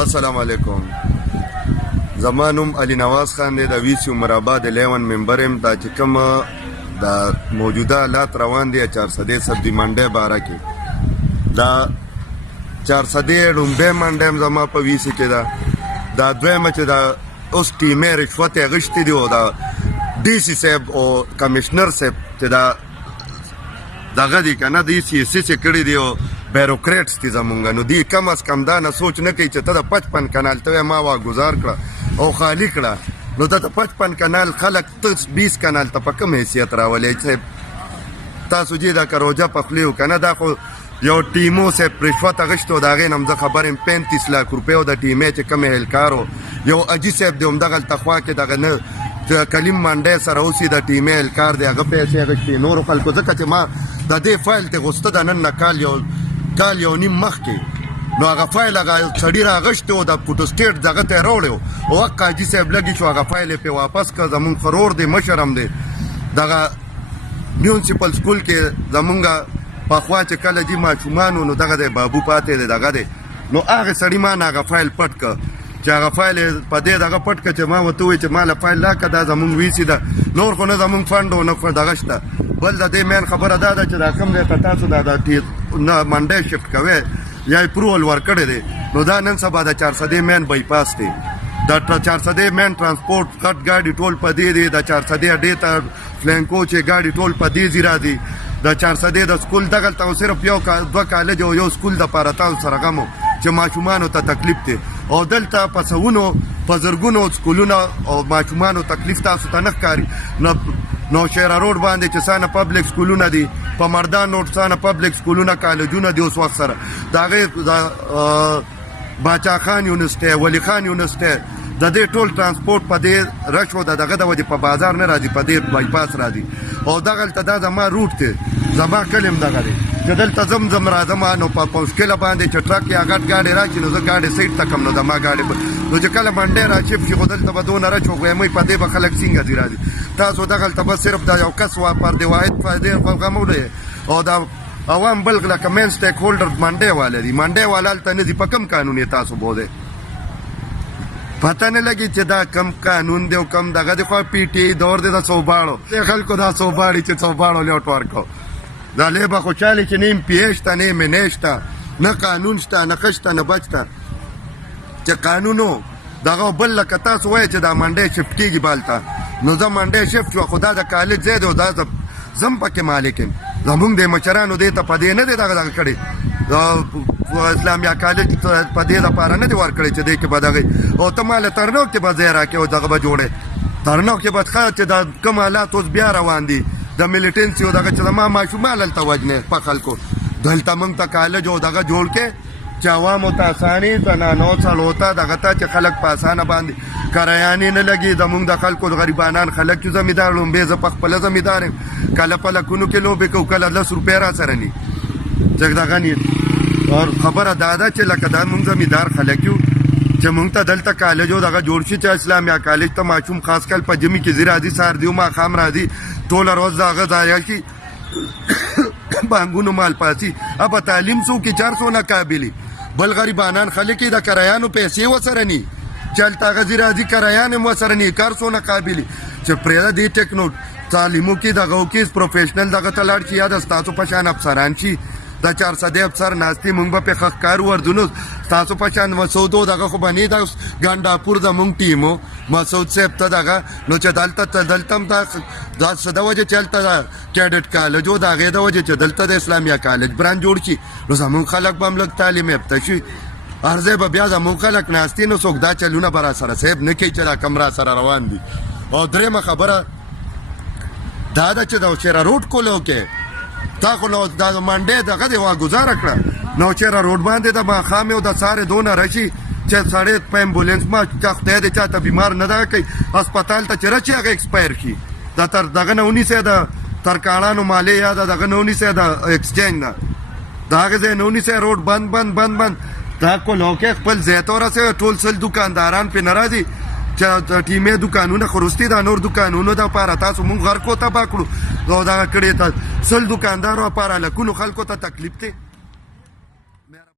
السلام علیکم. زما نوم علي نواز خان دی، د ویسي عمرآباد 11 ممبر یم. دا چې کومه د موجوده حالات روان دي چارسدې سبزي منډۍ باره کې، دا چارسدې ډومبۍ منډۍ هم زما په ویسي کې ده. دا دویمه چې دا اوس ټیمې رشوت یې اخیستې دي او دا ډي سي صاحب او کمشنر صاحب چې دا دغه دي که نه، دوی سیاسي چې کړي دي او بیروکریټس دي زمونږ، نو دوی کم از کم دا نه سوچ نه کوي چې ته د 55 کنال ته ما واګزار کړه او خالي کړه، نو ته د 55 کنال خلک ته 20 کنال ته په کوم حیثیت راولې؟ صاحب تاسو چې دا کروجه پخلی و که نه، دا خو یو ټیمو صاحب رشوت اخیستو، د هغې نه هم زه خبر یم 35 لک روپیو د ټیمې چې کوم اهلکار و، یو اجي صاحب دی همدغلته خوا کې دغه نه کلیم منډۍ سره اوسي د ټیمې اهلکار دی، هغه پیسې اخیستې نورو خلکو، ځکه چې ما د دې فایل ته غوسته د نن نه کال یو نیم مخکې، نو هغه فایل هغه سړي راغشتی و د فوټوسټیټ دغه ته یې راوړی و او حق حاجي صاحب لګي شو، هغه فایل یې پرې واپس کړه. زمونږ خرور دی، مشر هم دی، دغه میونسپل سکول کې زمونږ پخوا چې کله جي ماشومان و نو دغه دی بابو پاتې دی دغه دی، نو هغې سړي ما نه هغه فایل پټ کړه چې هغه فایل یې په دې دغه پټ کړه چې ما ورته ووایي چې ما له فایل راکړه، دا زمونږ ویسي ده، نور خو نه زمونږ فنډ و نه دغه شته. بل د دې مین خبره دا ده چې دا کوم دی ته تاسو دا نه منډۍ شفټ کوئ یا اپروول ورکړی دی، نو دا نن سبا د چارسدې مین بایپاس دی، د چارسدې مین ترانسپورټ غټ ګاډي ټول په دې دی، د چارسدې اډې ته فلینکو چې ګاډي ټول په دې ځي راځي، د چارسدې د سکول دغلته صرف یو دوه کالج او یو سکول دپاره تاسو سره غم و چې ماشومانو ته تکلیف دی، او دلته په سوونو په زرګونو سکولونه او ماشومانو تکلیف تاسو ته نه ښکاري. نوشهره روډ باندې چې څانه پبلک سکولونه دي، په مردان روډ څانه پبلک سکولونه کالجونه دي اوس وخت سره، د هغې باچا خان یونیورسټۍ، ولی خان یونیورسټۍ، د دې ټول ترانسپورټ په دې رشو د دغه د وجې په بازار نه راځي، په دې بایپاس راځي، او دغلته دا زما روټ دی، زما کلي هم دغه دی چې دلته زم راځم، نو په مشکله باندې چې ټرک یا غټ ګاډي راشي نو زه ګاډي سایډ ته کړم، نو زما ګاډي نو چې کله منډۍ راشف شي خو دلته به دونه رچ وګویمئ، په دې به خلک څنګه ځي راځي. تاسو دغلته بس صرف دا یو کس پر د واحد فایدې غمولی او دا عوام بل لکه مین سټیک هولډر منډۍ والا دي، منډۍ والا هلته نه دي، په کوم قانون یې تاسو بوځئ؟ پته نه لګي چې دا کم قانون دی او کم دغه دی، خو پی ټي ای دور دی د څوباړو، د خلکو دا څوباړي چې څوباړو لیوټ ورکړو، دا لیبه خوشحالي چې نه ایم پی ای شته نه ایم این ای شته، نه قانون شته نه ښه شته نه بد شته، چې قانون و دغه بل لکه تاسو وایئ چې دا منډۍ شفټ کېږي بالته، نو زه منډۍ شفټ شوه، خو دا د کالج ځای دی او دا زم پکې مالک یم، زمونږ د مشرانو دې ته په دې نه دی دغه کړی، اسلامیه کالج په دې لپاره نه دی ورکړی چې دې کې به دغه، او ته ما له ترنو کې به ځای راکړې او دغه به جوړې، ترنو کې به ښه چې دا کوم حالات اوس بیا روان دي د میلیټنسي او دغه چې زما ماشومان هلته وژنې په خلکو، دلته موږ ته کالج او دغه جوړ کې چې عوامو ته اساني زنانو سړو ته دغه ته چې خلک په اسانه باندې کرایانې نه لګي، زمونږ د خلکو د غریبانان خلک چې زمیندار لومبې زه په خپله زمیندار یم، کله په لکونو کې لوبې کوو کله 10 روپۍ را سره ني چې دغه ني، او خبره دا ده چې لکه دا مونږ زمیندار خلک یو چې مونږ ته دلته کالج او دغه جوړ شي، چې اسلامیه کالج ته ماشوم خاص کل په جمعې کې ځي راځي، سهار دی او ماښام راځي، ټوله ورځ د هغه ضایع شي بانګونو مال پاسي، په تعلیم څو کې 400 نه قابلي، بل غریبانان خلک د کرایانو پیسې ورسره ني، چې هلته هغه ځي راځي کرایان هم ورسره ني، کار څونه قابلي، چې پرېږده دې ټیکنو تعلیمو کې دغه وکړي پروفیشنل دغه ته لاړ شي، یا د ستاسو په شان افسران شي، د چارسدې افسر ناستې مونږ به پرې ښه ښکار ورځو، ستاسو په شان مسعود و دغه خو به نه د ګنډاپور زمونږ ټیم و مسعود صاحب ته دغه، نو چې دلته هم دا څه د وجې چې هلته د کیډټ کالج و د هغې د وجې چې دلته د اسلامیه کالج برانچ جوړ شي، نو زمونږ خلک به هم لږ تعلیم یافته شي، هر ځای به بیا زمونږ خلک ناستې، نو څوک دا چلونه به را سره صاحب نه کوي چې دا کم را سره روان دي. او درېیمه خبره دا ده چې د نوشهره روډ کولو کې تا خو دا منډۍ دغه دې واګزاره کړه، نوشهره روډ باندې د ماښامې او د سهارې دونه رشي چې سړی په امبولینس ما چا خدای دې چاته بیمار نه دغه کوي، هسپتال ته چې راشي هغه ایکسپایر شي، دا تر دغه نه ونیسئ د ترکاڼانو مالې یا د دغه نه ونیسئ د ایکسچینج نه، د هغې ځای نه ونیسئ، روډ بند دا کولو کې خپل ځای ته ورسوئ، ټول سل دوکانداران پرې نه راځي چې ټیمې دوکانونه خو وروستي دا نور دوکانونو دپاره تاسو مونږ غرقو تباه کړو، او دغه کړې ته سل دوکاندارو لپاره لکونو خلکو ته تکلیف دی.